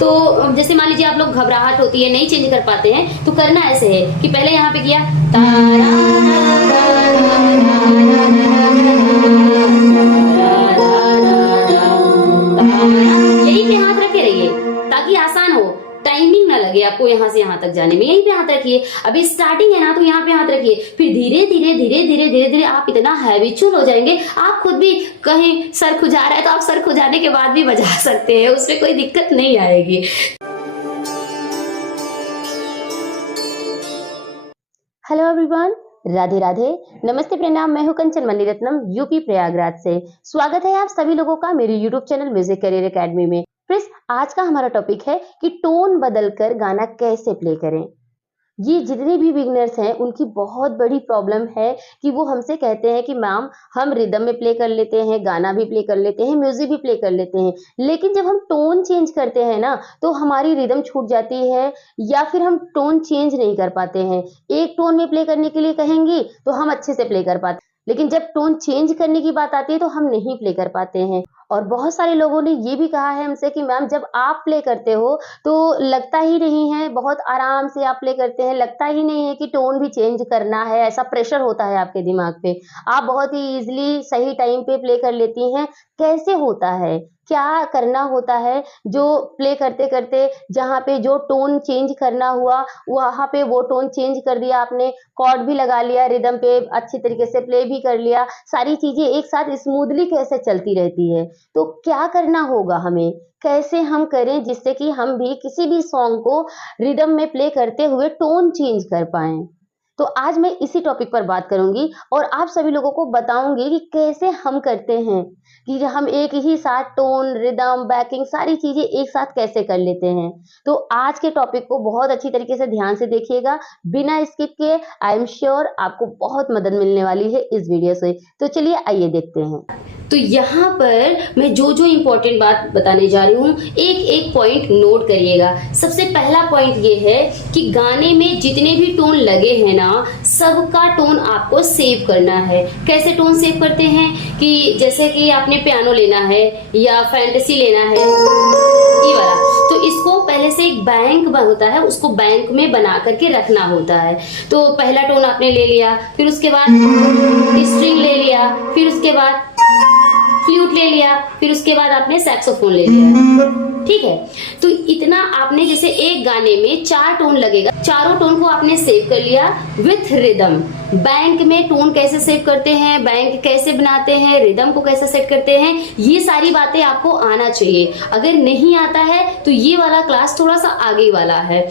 तो जैसे मान लीजिए आप लोग घबराहट होती है, नहीं चेंज कर पाते हैं, तो करना ऐसे है कि पहले यहाँ पे किया यही पे हाथ रखे रहिए ताकि आसान हो, टाइमिंग ना लगे आपको यहाँ से यहाँ तक जाने में। यहीं पे हाथ रखिए, अभी स्टार्टिंग है ना तो यहाँ पे हाथ रखिए, फिर धीरे धीरे धीरे धीरे धीरे धीरे आप इतना हैबिचुअल हो जाएंगे, आप खुद भी कहीं सर खुजा रहा है तो आप सर खुजाने के बाद भी बजा सकते हैं, उसमें कोई दिक्कत नहीं आएगी। हेलो एवरीवन, राधे राधे, नमस्ते, प्रणाम। मैं हूं कंचन मणिरत्नम, यूपी प्रयागराज से। स्वागत है आप सभी लोगों का मेरे YouTube channel music career academy में। फ्रेंड्स, आज का हमारा टॉपिक है कि टोन बदलकर गाना कैसे प्ले करें। ये जितने भी बिगिनर्स हैं उनकी बहुत बड़ी प्रॉब्लम है कि वो हमसे कहते हैं कि मैम हम रिदम में प्ले कर लेते हैं, गाना भी प्ले कर लेते हैं, म्यूजिक भी प्ले कर लेते हैं, लेकिन जब हम टोन चेंज करते हैं ना तो हमारी रिदम छूट जाती है या फिर हम टोन चेंज नहीं कर पाते हैं। एक टोन में प्ले करने के लिए कहेंगी तो हम अच्छे से प्ले कर पाते हैं, लेकिन जब टोन चेंज करने की बात आती है तो हम नहीं प्ले कर पाते हैं। और बहुत सारे लोगों ने ये भी कहा है हमसे कि मैम जब आप प्ले करते हो तो लगता ही नहीं है, बहुत आराम से आप प्ले करते हैं, लगता ही नहीं है कि टोन भी चेंज करना है, ऐसा प्रेशर होता है आपके दिमाग पे, आप बहुत ही इजीली सही टाइम पे प्ले कर लेती हैं। कैसे होता है, क्या करना होता है जो प्ले करते करते जहाँ पे जो टोन चेंज करना हुआ वहां पे वो टोन चेंज कर दिया आपने, कॉर्ड भी लगा लिया, रिदम पे अच्छी तरीके से प्ले भी कर लिया, सारी चीजें एक साथ स्मूथली कैसे चलती रहती है। तो क्या करना होगा हमें, कैसे हम करें जिससे कि हम भी किसी भी सॉन्ग को रिदम में प्ले करते हुए टोन चेंज कर पाएं। तो आज मैं इसी टॉपिक पर बात करूंगी और आप सभी लोगों को बताऊंगी कि कैसे हम करते हैं, कि हम एक ही साथ टोन, रिदम, बैकिंग सारी चीजें एक साथ कैसे कर लेते हैं। तो आज के टॉपिक को बहुत अच्छी तरीके से ध्यान से देखिएगा, बिना स्किप किए। आई एम श्योर आपको बहुत मदद मिलने वाली है इस वीडियो से। तो चलिए आइए देखते हैं। तो यहाँ पर मैं जो जो इम्पोर्टेंट बात बताने जा रही हूँ, एक एक पॉइंट नोट करिएगा। सबसे पहला पॉइंट ये है कि गाने में जितने भी टोन लगे हैं ना, सबका टोन आपको सेव करना है। कैसे टोन सेव करते हैं कि जैसे कि आपने पियानो लेना है या फैंटेसी लेना है, ये वाला, तो इसको पहले से एक बैंक होता है, उसको बैंक में बना करके रखना होता है। तो पहला टोन आपने ले लिया, फिर उसके बाद स्ट्रिंग ले लिया, फिर उसके बाद फ्लूट ले लिया, फिर उसके बाद आपने सैक्सोफोन ले लिया, ठीक है। तो इतना आपने, जैसे एक गाने में 4 टोन लगेगा, चारों टोन को आपने सेव कर लिया विथ रिदम। बैंक में टोन कैसे सेव करते हैं, बैंक कैसे बनाते हैं, रिदम को कैसे सेट करते हैं, ये सारी बातें आपको आना चाहिए। अगर नहीं आता है तो ये वाला क्लास थोड़ा सा आगे वाला है।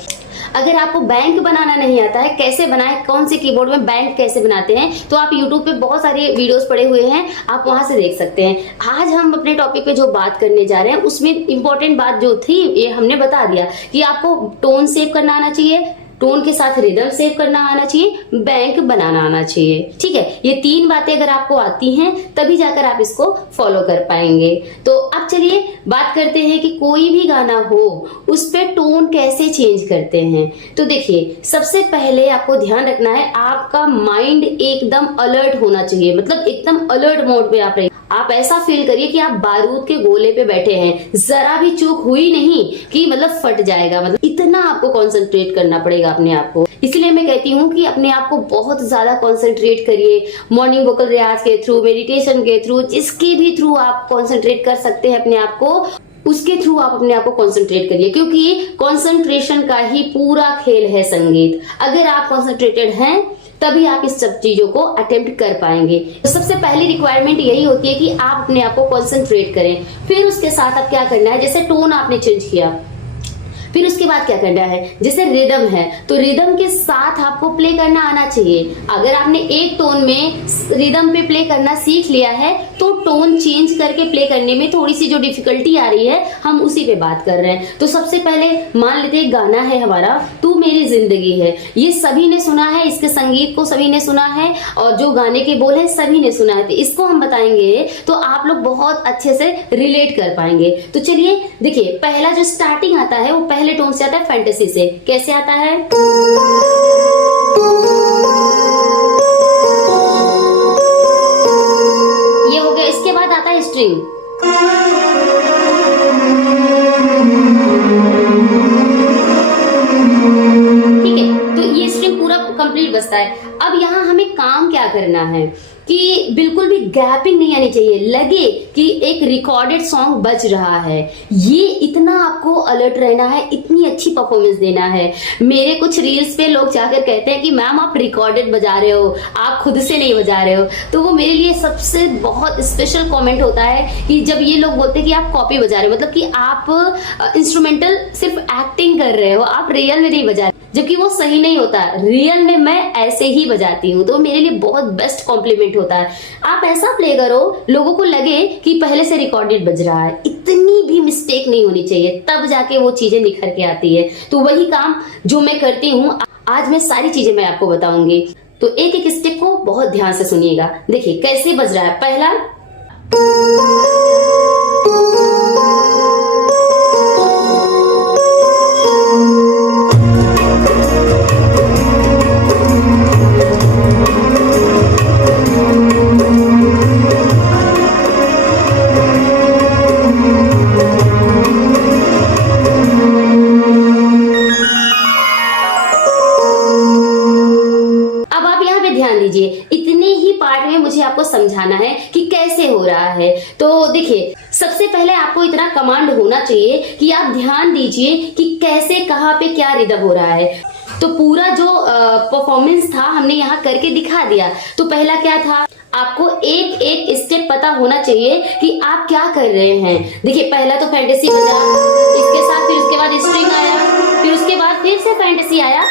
अगर आपको बैंक बनाना नहीं आता है, कैसे बनाए, कौन से कीबोर्ड में बैंक कैसे बनाते हैं, तो आप YouTube पे बहुत सारे वीडियोस पड़े हुए हैं, आप वहां से देख सकते हैं। आज हम अपने टॉपिक पे जो बात करने जा रहे हैं उसमें इंपॉर्टेंट बात जो थी ये हमने बता दिया कि आपको टोन सेव करना आना चाहिए, टोन के साथ रिदम सेव करना आना चाहिए, बैंक बनाना आना चाहिए, ठीक है। ये 3 बातें अगर आपको आती हैं तभी जाकर आप इसको फॉलो कर पाएंगे। तो अब चलिए बात करते हैं कि कोई भी गाना हो उस पे टोन कैसे चेंज करते हैं। तो देखिए, सबसे पहले आपको ध्यान रखना है, आपका माइंड एकदम अलर्ट होना चाहिए, मतलब एकदम अलर्ट मोड पे आप रहिए। आप ऐसा फील करिए कि आप बारूद के गोले पे बैठे हैं, जरा भी चूक हुई नहीं कि मतलब फट जाएगा, मतलब इतना आपको कंसंट्रेट करना पड़ेगा अपने आप को। इसलिए मैं कहती हूँ कि अपने आप को बहुत ज्यादा कंसंट्रेट करिए। मॉर्निंग वोकल रियाज के थ्रू, मेडिटेशन के थ्रू, जिसके भी थ्रू आप कंसंट्रेट कर सकते हैं अपने आप को, उसके थ्रू आप अपने आप को कंसंट्रेट करिए, क्योंकि कंसंट्रेशन का ही पूरा खेल है संगीत। अगर आप कंसंट्रेटेड हैं तभी आप इस सब चीजों को अटेम्प्ट कर पाएंगे। तो सबसे पहली रिक्वायरमेंट यही होती है कि आप अपने आप को कंसंट्रेट करें। फिर उसके साथ आप क्या करना है, जैसे टोन आपने चेंज किया, फिर उसके बाद क्या करना है, जैसे रिदम है तो रिदम के साथ आपको प्ले करना आना चाहिए। अगर आपने एक टोन में रिदम पे प्ले करना सीख लिया है तो टोन चेंज करके प्ले करने में थोड़ी सी जो डिफिकल्टी आ रही है, हम उसी पे बात कर रहे हैं। तो सबसे पहले मान लेते हैं गाना है हमारा तू मेरी जिंदगी है, ये सभी ने सुना है, इसके संगीत को सभी ने सुना है और जो गाने के बोल है सभी ने सुना है। तो इसको हम बताएंगे तो आप लोग बहुत अच्छे से रिलेट कर पाएंगे। तो चलिए देखिए, पहला जो स्टार्टिंग आता है वो पहले टोन से आता है, फैंटेसी से। कैसे आता है, ये हो गया। इसके बाद आता है स्ट्रिंग, बजता है। अब यहाँ हमें काम क्या करना है कि बिल्कुल भी गैपिंग नहीं आनी चाहिए, लगे कि एक रिकॉर्डेड सॉन्ग बज रहा है, ये इतना आपको अलर्ट रहना है, इतनी अच्छी परफॉर्मेंस देना है। मेरे कुछ रील्स पे लोग जाकर कहते हैं कि मैम आप रिकॉर्डेड बजा रहे हो, आप खुद से नहीं बजा रहे हो। तो वो मेरे लिए सबसे बहुत स्पेशल कमेंट होता है कि जब ये लोग बोलते हैं कि आप कॉपी बजा रहे हो, मतलब कि आप इंस्ट्रूमेंटल सिर्फ एक्टिंग कर रहे हो, आप रियल में नहीं बजा रहे, जबकि वो सही नहीं होता। रियल में मैं ऐसे ही बजाती हूँ, तो मेरे लिए बहुत बेस्ट कॉम्प्लीमेंट होता है। आप ऐसा प्ले करो लोगों को लगे कि पहले से रिकॉर्डेड बज रहा है, इतनी भी मिस्टेक नहीं होनी चाहिए, तब जाके वो चीजें निखर के आती है। तो वही काम जो मैं करती हूँ, आज मैं सारी चीजें मैं आपको बताऊंगी। तो एक एक स्टेप को बहुत ध्यान से सुनिएगा। देखिए कैसे बज रहा है। पहला इतने ही पार्ट में मुझे आपको समझाना है कि कैसे हो रहा है। तो देखिए सबसे पहले आपको इतना कमांड होना चाहिए कि आप ध्यान दीजिए कि कैसे कहाँ पे क्या रिदम हो रहा है। तो पूरा जो परफॉर्मेंस था हमने यहाँ करके दिखा दिया। तो पहला क्या था, आपको एक एक स्टेप पता होना चाहिए कि आप क्या कर रहे हैं। देखिए पहला तो फैंटेसी बजा, इसके साथ फिर उसके बाद स्ट्रिंग आया, फिर उसके बाद फिर से फैंटेसी आया।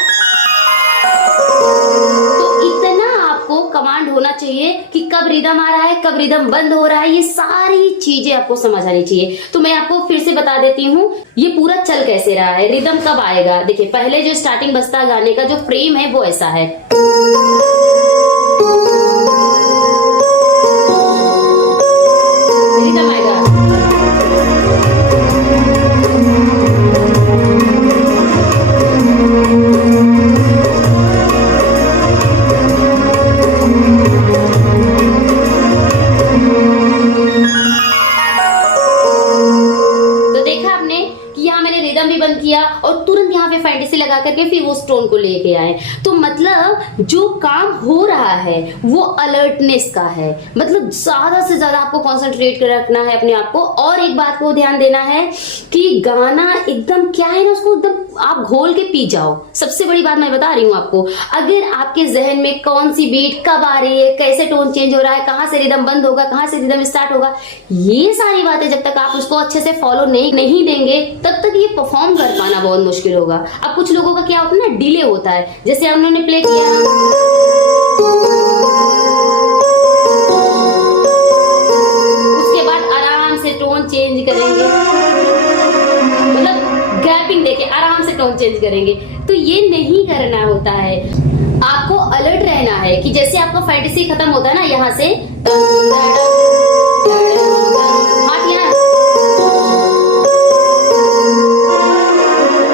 तो इतना आपको कमांड होना चाहिए कि कब रिदम आ रहा है, कब रिदम बंद हो रहा है, ये सारी चीजें आपको समझ आनी चाहिए। तो मैं आपको फिर से बता देती हूँ ये पूरा चल कैसे रहा है, रिदम कब आएगा। देखिए पहले जो स्टार्टिंग बजता गाने का जो फ्रेम है वो ऐसा है, रिदम आएगा। बंद किया और तुरंत यहाँ पे फैंटेसी लगा करके फिर वो स्टोन को लेके आए। तो मतलब जो काम हो रहा है वो अलर्टनेस का है, मतलब ज्यादा से ज्यादा आपको कंसंट्रेट कर रखना है अपने आप को। और एक बात को ध्यान देना है कि गाना एकदम क्या है ना, उसको एकदम आप घोल के पी जाओ। सबसे बड़ी बात मैं बता रही हूँ आपको, अगर आपके जहन में कौन सी बीट कब आ रही है, कैसे टोन चेंज हो रहा है, कहाँ से रिदम बंद होगा, कहाँ से रिदम स्टार्ट होगा, ये सारी बातें जब तक आप उसको अच्छे से फॉलो नहीं देंगे तब तक ये परफॉर्म कर पाना बहुत मुश्किल होगा। अब कुछ लोगों का क्या होता है ना, डिले होता है। जैसे उन्होंने प्ले किया, उसके बाद आराम से टोन चेंज करेंगे, मतलब गैपिंग देके आराम से टोन चेंज करेंगे। तो ये नहीं करना होता है, आपको अलर्ट रहना है कि जैसे आपका फैंटेसी खत्म होता है ना, यहाँ से हाथ यहाँ,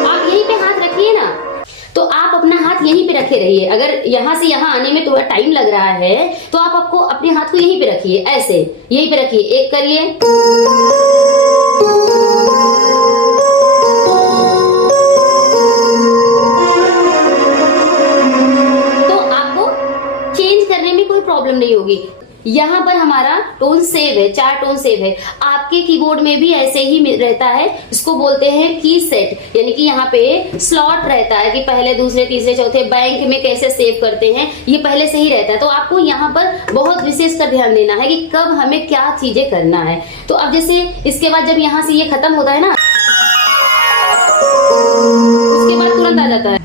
आप यहीं पे हाथ रखिए ना, तो आप अपना हाथ यहीं पे रखे रहिए। अगर यहाँ से यहाँ आने में थोड़ा टाइम लग रहा है तो आप आपको अपने हाथ को यहीं पे रखिए, ऐसे यहीं पे रखिए, एक करिए, तो आपको चेंज करने में कोई प्रॉब्लम नहीं होगी। यहाँ पर हमारा टोन सेव है, 4 टोन सेव है। आपके कीबोर्ड में भी ऐसे ही रहता है, इसको बोलते हैं की सेट, यानी कि यहाँ पे स्लॉट रहता है कि पहले दूसरे तीसरे चौथे, बैंक में कैसे सेव करते हैं ये पहले से ही रहता है। तो आपको यहाँ पर बहुत विशेष कर ध्यान देना है कि कब हमें क्या चीजें करना है। तो अब जैसे इसके बाद जब यहाँ से ये खत्म होता है ना, उसके बाद तुरंत आ जाता है।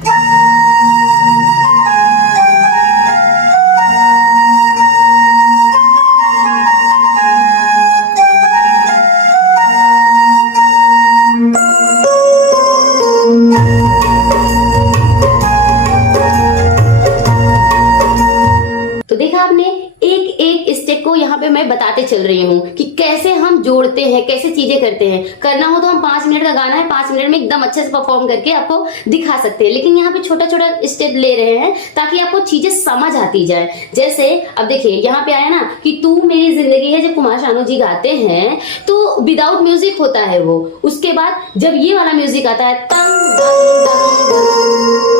मैं बताते चल रही हूँ कि कैसे हम जोड़ते हैं, कैसे चीजें करते हैं। करना हो तो हम 5 मिनट का गाना है, 5 मिनट में एकदम अच्छे से परफॉर्म करके आपको दिखा सकते हैं, लेकिन यहाँ पे छोटा छोटा स्टेप ले रहे हैं ताकि आपको चीजें समझ आती जाए। जैसे अब देखिए यहाँ पे आया ना कि तू मेरी जिंदगी है, जब कुमार शानू जी गाते हैं तो विदाउट म्यूजिक होता है वो। उसके बाद जब ये वाला म्यूजिक आता है,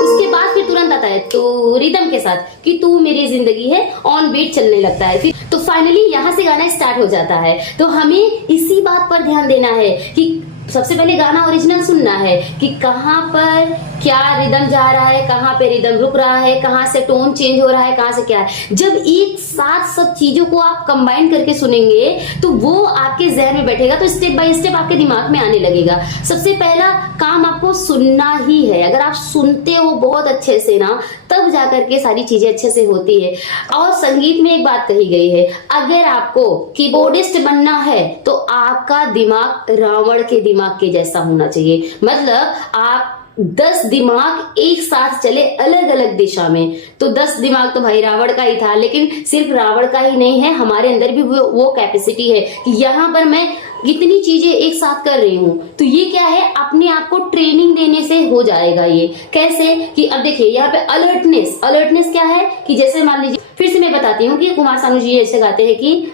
उसके बाद फिर तुरंत आता है तो रिदम के साथ कि तू मेरी जिंदगी है ऑन बीट चलने लगता है। फिर तो फाइनली यहाँ से गाना स्टार्ट हो जाता है। तो हमें इसी बात पर ध्यान देना है कि सबसे पहले गाना ओरिजिनल सुनना है कि कहाँ पर क्या रिदम जा रहा है, कहाँ पे रिदम रुक रहा है, कहाँ से टोन चेंज हो रहा है, कहाँ से क्या है। जब एक साथ सब चीजों को आप कंबाइन करके सुनेंगे तो वो आपके जहन में बैठेगा, तो स्टेप बाय स्टेप आपके दिमाग में आने लगेगा। सबसे पहला काम आपको सुनना ही है। अगर आप सुनते हो बहुत अच्छे से ना, तब जाकर के सारी चीजें अच्छे से होती है। और संगीत में एक बात कही गई है, अगर आपको कीबोर्डिस्ट बनना है तो आपका दिमाग रावण के दिमाग के जैसा होना चाहिए। मतलब आप 10 दिमाग एक साथ चले अलग अलग दिशा में। तो 10 दिमाग तो भाई रावण का ही था, लेकिन सिर्फ रावण का ही नहीं है, हमारे अंदर भी वो कैपेसिटी है कि यहाँ पर मैं इतनी चीजें एक साथ कर रही हूँ। तो ये क्या है, अपने आप को ट्रेनिंग देने से हो जाएगा। ये कैसे कि अब देखिए यहाँ पे अलर्टनेस क्या है कि जैसे मान लीजिए, फिर से मैं बताती हूँ कि कुमार सानू जी ऐसे गाते हैं कि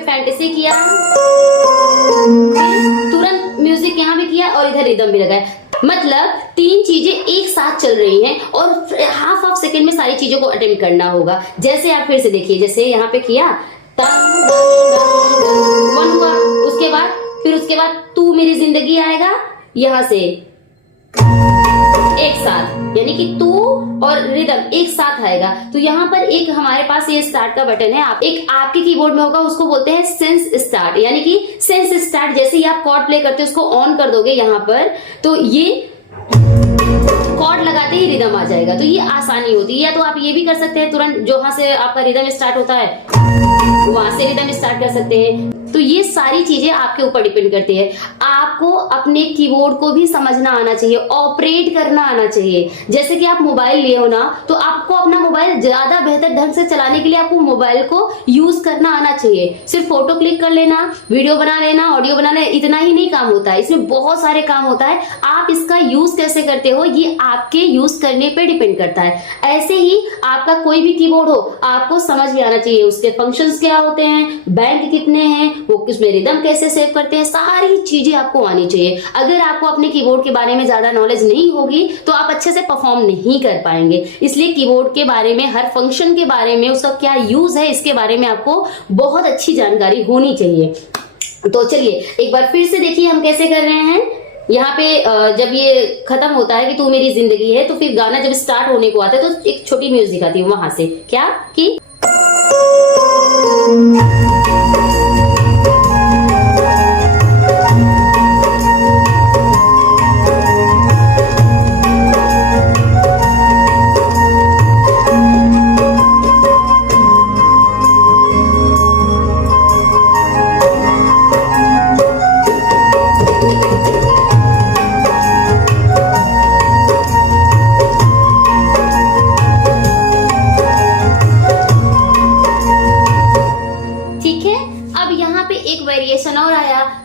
फैंटेसी किया, तुरंत म्यूजिक यहाँ भी किया और इधर रिदम भी लगाया। मतलब 3 चीजें एक साथ चल रही हैं और हाफ सेकंड में सारी चीजों को अटेम्प्ट करना होगा। जैसे आप फिर से देखिए, जैसे यहाँ पे किया वन हुआ, उसके बाद तू मेरी जिंदगी आएगा यहाँ से एक साथ, यानी कि तू और रिदम एक साथ आएगा। तो यहाँ पर एक हमारे पास ये स्टार्ट का बटन है, एक आपके कीबोर्ड में होगा, उसको बोलते हैं सेंस स्टार्ट। यानी कि सेंस स्टार्ट जैसे ही आप कॉर्ड प्ले करते हो उसको ऑन कर दोगे यहाँ पर, तो ये कॉर्ड लगाते ही रिदम आ जाएगा। तो ये आसानी होती है। या तो आप ये भी कर सकते हैं, तुरंत जहां से आपका रिदम स्टार्ट होता है वहां से रिदम स्टार्ट कर सकते हैं। तो ये सारी चीजें आपके ऊपर डिपेंड करती है। आपको अपने कीबोर्ड को भी समझना आना चाहिए, ऑपरेट करना आना चाहिए। जैसे कि आप मोबाइल लिए हो ना, तो आपको अपना मोबाइल ज्यादा बेहतर ढंग से चलाने के लिए आपको मोबाइल को यूज करना आना चाहिए। सिर्फ फोटो क्लिक कर लेना, वीडियो बना लेना, ऑडियो बना लेना, इतना ही नहीं काम होता है, इसमें बहुत सारे काम होता है। आप इसका यूज कैसे करते हो ये आपके यूज करने पे डिपेंड करता है। ऐसे ही आपका कोई भी कीबोर्ड हो, आपको समझ में आना चाहिए उसके फंक्शंस क्या होते हैं, बैंक कितने हैं, वो उसमें रिदम कैसे सेव करते हैं, सारी चीजें आपको आनी चाहिए। अगर आपको अपने कीबोर्ड के बारे में ज्यादा नॉलेज नहीं होगी तो आप अच्छे से परफॉर्म नहीं कर पाएंगे। इसलिए कीबोर्ड के बारे में, हर फंक्शन के बारे में, उसका क्या यूज है, इसके बारे में आपको बहुत अच्छी जानकारी होनी चाहिए। तो चलिए एक बार फिर से देखिए हम कैसे कर रहे हैं। यहाँ पे जब ये खत्म होता है कि तू मेरी जिंदगी है, तो फिर गाना जब स्टार्ट होने को आता है तो एक छोटी म्यूजिक आती है वहां से, क्या कि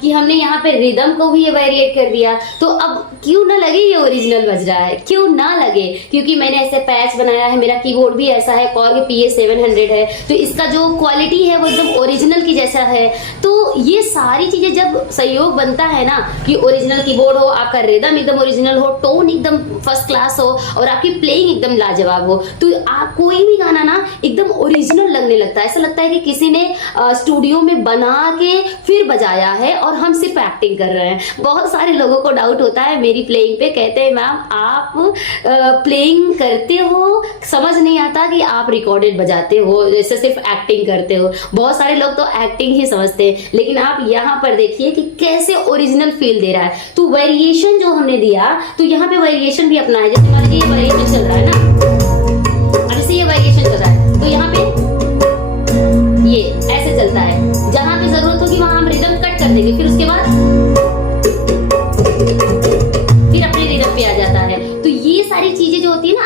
कि हमने यहाँ पे रिदम को भी वेरिएट कर दिया। तो अब क्यों ना लगे ये ओरिजिनल बज रहा है, क्यों ना लगे, क्योंकि मैंने ऐसे पैच बनाया है, मेरा कीबोर्ड भी ऐसा है, कॉर्ग PA700 है, तो इसका जो क्वालिटी है वो एकदम ओरिजिनल की जैसा है। तो ये सारी चीजें जब सहयोग बनता है ना, कि ओरिजिनल कीबोर्ड हो, आपका रिदम एकदम ओरिजिनल हो, टोन एकदम फर्स्ट क्लास हो और आपकी प्लेइंग एकदम लाजवाब हो, तो आप कोई भी गाना ना एकदम ओरिजिनल लगने लगता है। ऐसा लगता है कि किसी ने स्टूडियो में बना के फिर बजाया है और हम सिर्फ एक्टिंग कर रहे हैं। बहुत सारे लोगों को डाउट होता है मेरी प्लेइंग पे, कहते हैं मैम आप प्लेइंग करते हो, समझ नहीं आता कि आप रिकॉर्डेड बजाते हो, जैसे सिर्फ एक्टिंग करते हो। बहुत सारे लोग तो एक्टिंग ही समझते हैं, लेकिन आप यहाँ पर देखिए कि कैसे ओरिजिनल फील दे रहा है। तो वेरिएशन जो हमने दिया, तो यहाँ पे वेरिएशन भी अपना है। जैसे मान लीजिए ये वेरिएशन चल रहा है ना, और जैसे ये वेरिएशन चल रहा है, तो यहाँ पे ये ऐसे चलता है। जहां पे जरूरत होगी वहां हम रिदम कट कर देंगे, फिर उसके बाद फिर अपने रिदम पे आ जाता है। तो ये सारी चीजें जो होती है ना,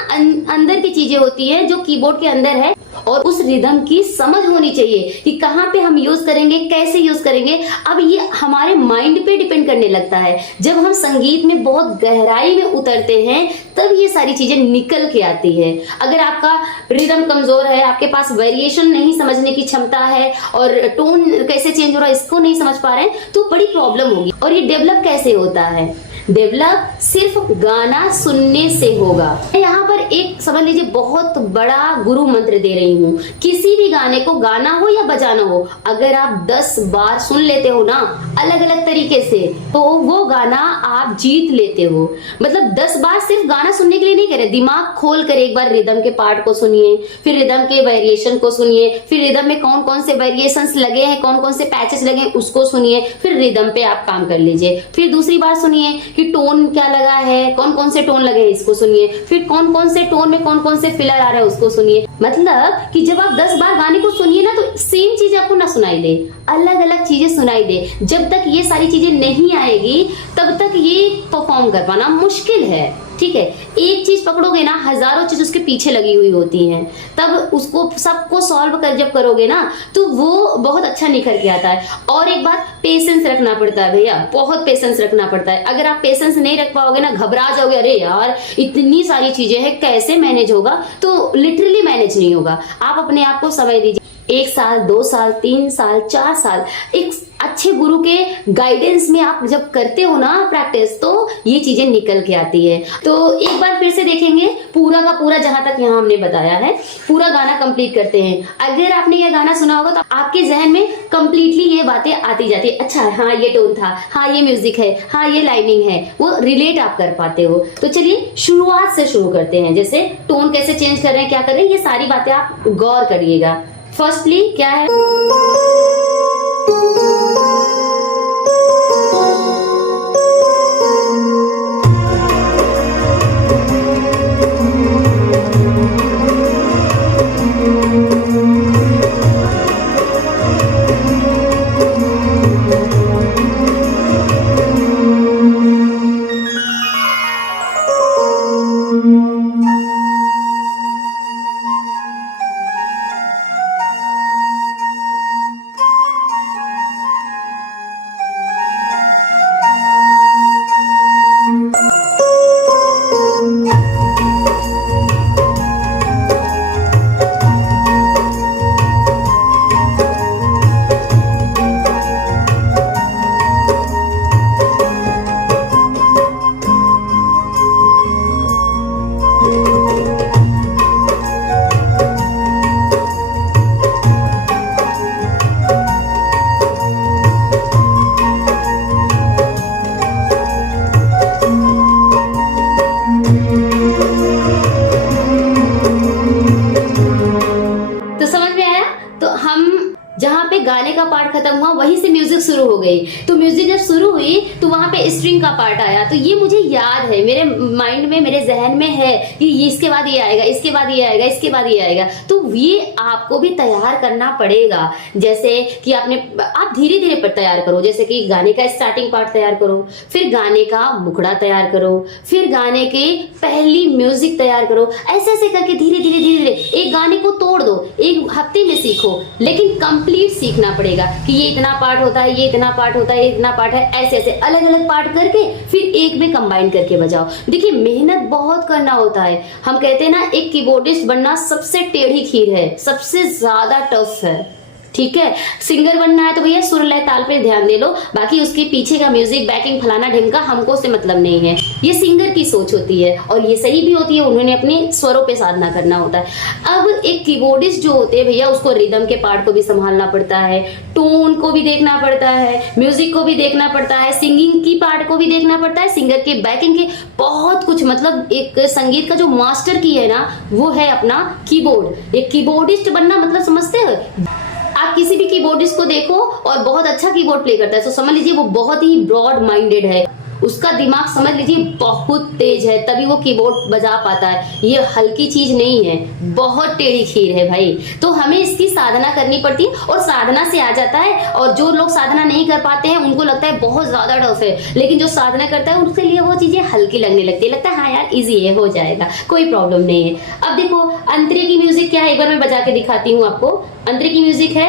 अंदर की चीजें होती है जो कीबोर्ड के अंदर है, और उस रिदम की समझ होनी चाहिए कि कहाँ पे हम यूज करेंगे, कैसे यूज करेंगे। अब ये हमारे माइंड पे डिपेंड करने लगता है। जब हम संगीत में बहुत गहराई में उतरते हैं तब ये सारी चीजें निकल के आती है। अगर आपका रिदम कमजोर है, आपके पास वेरिएशन नहीं समझने की क्षमता है और टोन कैसे चेंज हो रहा है इसको नहीं समझ पा रहे हैं तो बड़ी प्रॉब्लम होगी। और ये डेवलप कैसे होता है? डेवलप सिर्फ गाना सुनने से होगा। यहाँ पर एक समझ लीजिए बहुत बड़ा गुरु मंत्र दे रही हूँ। किसी भी गाने को, गाना हो या बजाना हो, अगर आप 10 बार सुन लेते हो ना अलग अलग तरीके से तो वो गाना आप जीत लेते हो। मतलब 10 बार सिर्फ गाना सुनने के लिए नहीं कह रहे, दिमाग खोल कर एक बार रिदम के पार्ट को सुनिए, फिर रिदम के वेरिएशन को सुनिए, फिर रिदम में कौन कौन से वेरिएशंस लगे हैं, कौन कौन से पैचेस लगे हैं उसको सुनिए, फिर रिदम पे आप काम कर लीजिए। फिर दूसरी बार सुनिए कि टोन क्या लगा है, कौन कौन से टोन लगे हैं इसको सुनिए, फिर कौन कौन से टोन में कौन कौन से फिलर आ रहे हैं उसको सुनिए। मतलब कि जब आप 10 बार गाने को सुनिए ना तो सेम चीज आपको ना सुनाई दे, अलग अलग चीजें सुनाई दे। जब तक ये सारी चीजें नहीं आएगी तब तक ये परफॉर्म कर पाना मुश्किल है। ठीक है, एक चीज पकड़ोगे ना हजारों चीज उसके पीछे लगी हुई होती हैं, तब उसको सबको सॉल्व कर जब करोगे ना तो वो बहुत अच्छा निखर के आता है। और एक बात, पेशेंस रखना पड़ता है भैया, बहुत पेशेंस रखना पड़ता है। अगर आप पेशेंस नहीं रख पाओगे ना, घबरा जाओगे, अरे यार इतनी सारी चीजें हैं कैसे मैनेज होगा, तो लिटरली मैनेज नहीं होगा। आप अपने आप को समय दीजिए, 1 साल 2 साल 3 साल 4 साल एक अच्छे गुरु के गाइडेंस में आप जब करते हो ना प्रैक्टिस तो ये चीजें निकल के आती है। तो एक बार फिर से देखेंगे पूरा का पूरा, जहां तक यहाँ हमने बताया है पूरा गाना कंप्लीट करते हैं। अगर आपने ये गाना सुना होगा तो आपके जहन में कंप्लीटली ये बातें आती जाती है। अच्छा हाँ ये टोन था, हाँ ये म्यूजिक है, हाँ ये लाइनिंग है, वो रिलेट आप कर पाते हो। तो चलिए शुरुआत से शुरू करते हैं। जैसे टोन कैसे चेंज कर रहे हैं, क्या कर रहे हैं, ये सारी बातें आप गौर करिएगा। फर्स्टली क्या है, गाने का पार्ट खत्म हुआ वहीं से म्यूजिक शुरू हो गई। तो म्यूजिक जब शुरू हुई तो वहां पे स्ट्रिंग का पार्ट आया, तो ये मुझे याद है, मेरे माइंड में, मेरे जहन में है कि इसके बाद ये आएगा, इसके बाद ये आएगा, इसके बाद ये आएगा। तो ये आपको भी तैयार करना पड़ेगा। जैसे कि आप धीरे धीरे पर तैयार करो। जैसे कि गाने का स्टार्टिंग पार्ट तैयार करो, फिर गाने का मुखड़ा तैयार करो, फिर गाने के पहली म्यूजिक तैयार करो। ऐसे ऐसे करके धीरे धीरे धीरे धीरे एक गाने को तोड़ दो। एक हफ्ते में सीखो, लेकिन कंप्लीट सीखना पड़ेगा कि ये इतना पार्ट होता है, ये इतना पार्ट होता है, ये इतना पार्ट है। ऐसे ऐसे अलग अलग पार्ट करके फिर एक में कंबाइन करके बजाओ। देखिए मेहनत बहुत करना होता है। हम कहते हैं ना, एक कीबोर्डिस्ट बनना सबसे टेढ़ी खीर है, सबसे ज्यादा टफ है। ठीक है, सिंगर बनना है तो भैया सुर लय ताल पे ध्यान दे लो, बाकी उसके पीछे का म्यूजिक बैकिंग फलाना ढिमका हमको से मतलब नहीं है। ये सिंगर की सोच होती है और ये सही भी होती है, उन्होंने अपने स्वरों पे साधना करना होता है। अब एक कीबोर्डिस्ट जो होते हैं भैया, उसको रिदम के पार्ट को भी संभालना पड़ता है, टोन को भी देखना पड़ता है, म्यूजिक को भी देखना पड़ता है, सिंगिंग की पार्ट को भी देखना पड़ता है, सिंगर के बैकिंग के, बहुत कुछ। मतलब एक संगीत का जो मास्टर की है ना, वो है अपना कीबोर्ड। एक कीबोर्डिस्ट बनना मतलब समझते हो, आप किसी भी कीबोर्डिस्ट को देखो और बहुत अच्छा कीबोर्ड प्ले करता है तो समझ लीजिए वो बहुत ही ब्रॉड माइंडेड है। उसका दिमाग समझ लीजिए बहुत तेज है, तभी वो कीबोर्ड बजा पाता है। ये हल्की चीज नहीं है, बहुत टेढ़ी खीर है भाई। तो हमें इसकी साधना करनी पड़ती है और साधना से आ जाता है। और जो लोग साधना नहीं कर पाते हैं उनको लगता है बहुत ज्यादा टफ है, लेकिन जो साधना करता है उसके लिए वो चीजें हल्की लगने लगती है, लगता है हाँ यार इजी है, हो जाएगा, कोई प्रॉब्लम नहीं है। अब देखो अंतरे की म्यूजिक क्या है, एक बार मैं बजा के दिखाती हूँ आपको। अंतरे की म्यूजिक है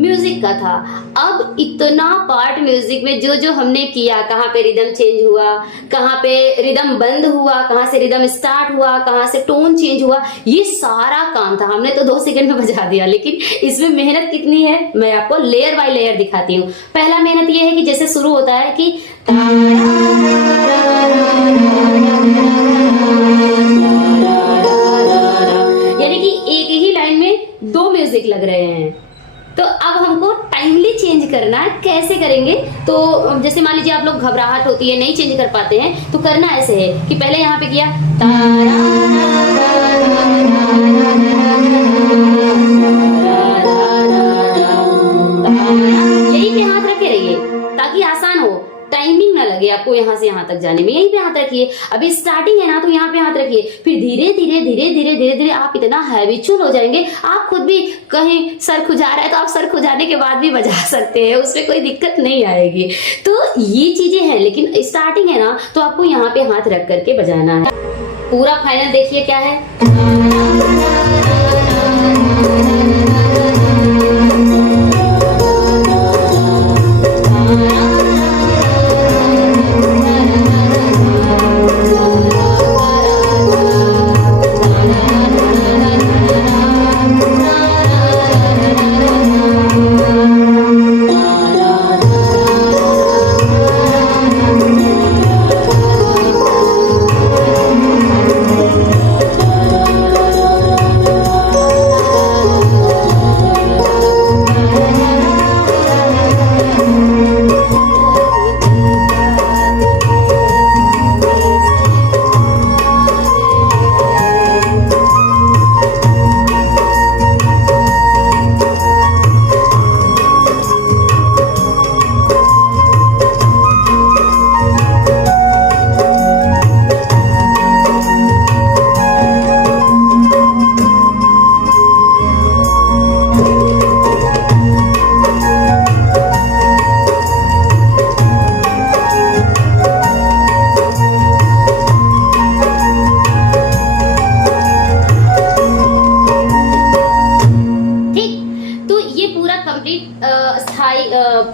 म्यूजिक का था। अब इतना पार्ट म्यूजिक में जो जो हमने किया, कहाँ पे रिदम चेंज हुआ, कहाँ पे रिदम बंद हुआ, कहाँ से रिदम स्टार्ट हुआ, कहाँ से टोन चेंज हुआ, ये सारा काम था। हमने तो 2 सेकंड में बजा दिया, लेकिन इसमें मेहनत कितनी है मैं आपको लेयर बाय लेयर दिखाती हूँ। पहला मेहनत ये है कि जैसे शुरू होता है कि यानी कि एक ही लाइन में 2 म्यूजिक लग रहे हैं। तो अब हमको टाइमली चेंज करना है, कैसे करेंगे? तो जैसे मान लीजिए आप लोग घबराहट होती है, नहीं चेंज कर पाते हैं, तो करना ऐसे है कि पहले यहाँ पे किया यहीं पे हाथ रखे रहिए ताकि आसान हो, टाइमिंग ना लगे आपको यहाँ से यहाँ तक जाने में। यहीं पे हाथ रखिए। अभी स्टार्टिंग है ना, तो यहाँ पे हाथ रखिए, फिर धीरे धीरे धीरे धीरे धीरे धीरे आप इतना हैबिचुअल हो जाएंगे, आप खुद भी कहीं सर खुजा रहा है तो आप सर खुजाने के बाद भी बजा सकते हैं, उसमें कोई दिक्कत नहीं आएगी। तो ये चीजें हैं, लेकिन स्टार्टिंग है ना, तो आपको यहाँ पे हाथ रख करके बजाना है। पूरा फाइनल देखिए क्या है।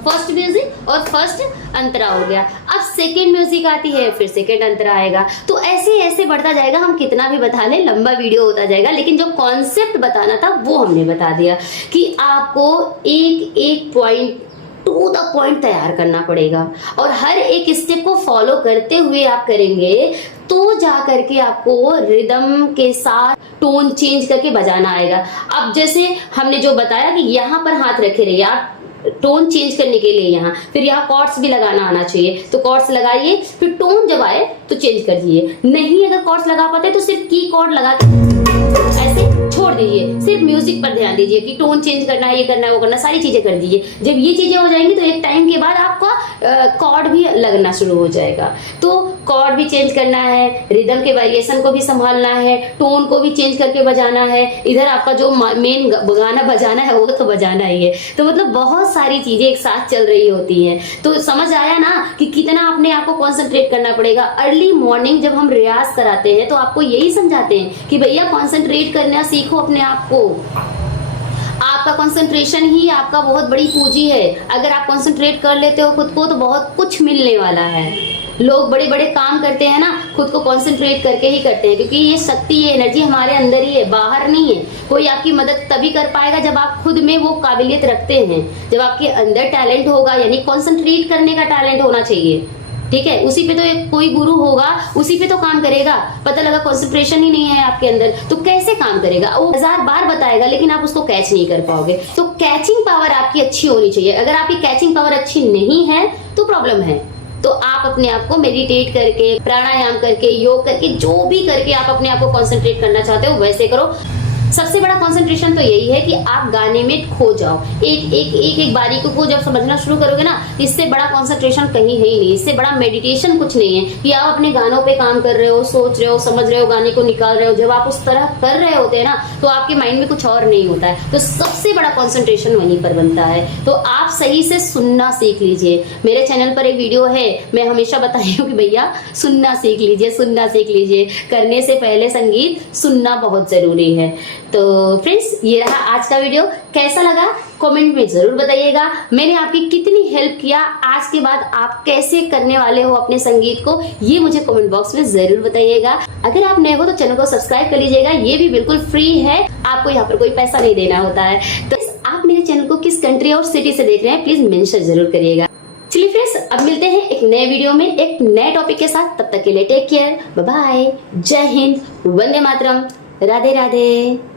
फर्स्ट म्यूजिक और फर्स्ट अंतरा हो गया। अब सेकेंड म्यूजिक आती है, फिर सेकेंड अंतरा आएगा। तो ऐसे ऐसे बढ़ता जाएगा, हम कितना भी बता लें लंबा वीडियो होता जाएगा, लेकिन जो कॉन्सेप्ट बताना था वो हमने बता दिया कि आपको एक एक पॉइंट टू द पॉइंट तैयार करना पड़ेगा, और हर एक स्टेप को फॉलो करते हुए आप करेंगे तो जा करके आपको रिदम के साथ टोन चेंज करके बजाना आएगा। अब जैसे हमने जो बताया कि यहाँ पर हाथ रखे रहिए आप टोन चेंज करने के लिए, यहाँ फिर यहाँ कॉर्ड्स भी लगाना आना चाहिए, तो कॉर्ड्स लगाइए, फिर टोन जब आए तो चेंज कर दीजिए। नहीं अगर कॉर्ड्स लगा पाते तो सिर्फ की कॉर्ड लगा के ऐसे छोड़ दीजिए, सिर्फ म्यूजिक पर ध्यान दीजिए कि टोन चेंज करना है, ये करना है, वो करना, सारी चीजें कर दीजिए। जब ये चीजें हो जाएंगी तो एक टाइम के बाद आपका कॉर्ड भी लगना शुरू हो जाएगा। तो कॉर्ड भी चेंज करना है, रिदम के वेरिएशन को भी संभालना है, टोन को भी चेंज करके बजाना है, इधर आपका जो मेन गाना बजाना है वो तो बजाना ही है। तो मतलब बहुत सारी चीजें एक साथ चल रही होती हैं। तो समझ आया ना कि कितना अपने आप को कॉन्सेंट्रेट करना पड़ेगा। अर्ली मॉर्निंग जब हम रियाज कराते हैं तो आपको यही समझाते हैं कि भैया कॉन्सेंट्रेट करना सीखो अपने आप को। आपका कंसंट्रेशन ही आपका बहुत बड़ी पूंजी है। अगर आप कंसंट्रेट कर लेते हो खुद को तो बहुत कुछ मिलने वाला है। लोग बड़े बड़े काम करते हैं ना, खुद को कॉन्सेंट्रेट करके ही करते हैं, क्योंकि ये शक्ति, ये एनर्जी हमारे अंदर ही है, बाहर नहीं है। कोई आपकी मदद तभी कर पाएगा जब आप खुद में वो काबिलियत रखते हैं, जब आपके अंदर टैलेंट होगा, यानी कॉन्सेंट्रेट करने का टैलेंट होना चाहिए। ठीक है, उसी पे तो एक कोई गुरु होगा, उसी पे तो काम करेगा। पता लगा कंसंट्रेशन ही नहीं है आपके अंदर, तो कैसे काम करेगा? वो 1000 बार बताएगा लेकिन आप उसको कैच नहीं कर पाओगे। तो कैचिंग पावर आपकी अच्छी होनी चाहिए। अगर आपकी कैचिंग पावर अच्छी नहीं है तो प्रॉब्लम है। तो आप अपने आप को मेडिटेट करके, प्राणायाम करके, योग करके, जो भी करके आप अपने आप को कॉन्सेंट्रेट करना चाहते हो वैसे करो। सबसे बड़ा कंसंट्रेशन तो यही है कि आप गाने में खो जाओ। एक बारीकी को जब समझना शुरू करोगे ना, इससे बड़ा कंसंट्रेशन कहीं है ही नहीं। इससे बड़ा मेडिटेशन कुछ नहीं है कि आप अपने गानों पे काम कर रहे हो, सोच रहे हो, समझ रहे हो, गाने को निकाल रहे हो। जब आप उस तरह कर रहे होते हैं ना, तो आपके माइंड में कुछ और नहीं होता है। तो सबसे बड़ा कंसंट्रेशन वहीं पर बनता है। तो आप सही से सुनना सीख लीजिए। मेरे चैनल पर एक वीडियो है, मैं हमेशा बताई हूँ कि भैया सुनना सीख लीजिए, सुनना सीख लीजिए। करने से पहले संगीत सुनना बहुत जरूरी है। तो फ्रेंड्स, ये रहा आज का वीडियो। कैसा लगा कमेंट में जरूर बताइएगा। मैंने आपकी कितनी हेल्प किया, आज के बाद आप कैसे करने वाले हो अपने संगीत को, ये मुझे कमेंट बॉक्स में जरूर बताइएगा। अगर आप नए हो तो चैनल को सब्सक्राइब कर लीजिएगा, ये भी बिल्कुल फ्री है, आपको यहाँ पर कोई पैसा नहीं देना होता है। तो आप मेरे चैनल को किस कंट्री और सिटी से देख रहे हैं प्लीज मेंशन जरूर करिएगा। चलिए फ्रेंड्स, अब मिलते हैं एक नए वीडियो में एक नए टॉपिक के साथ। तब तक के लिए टेक केयर, बाय बाय, जय हिंद, वंदे मातरम, राधे राधे।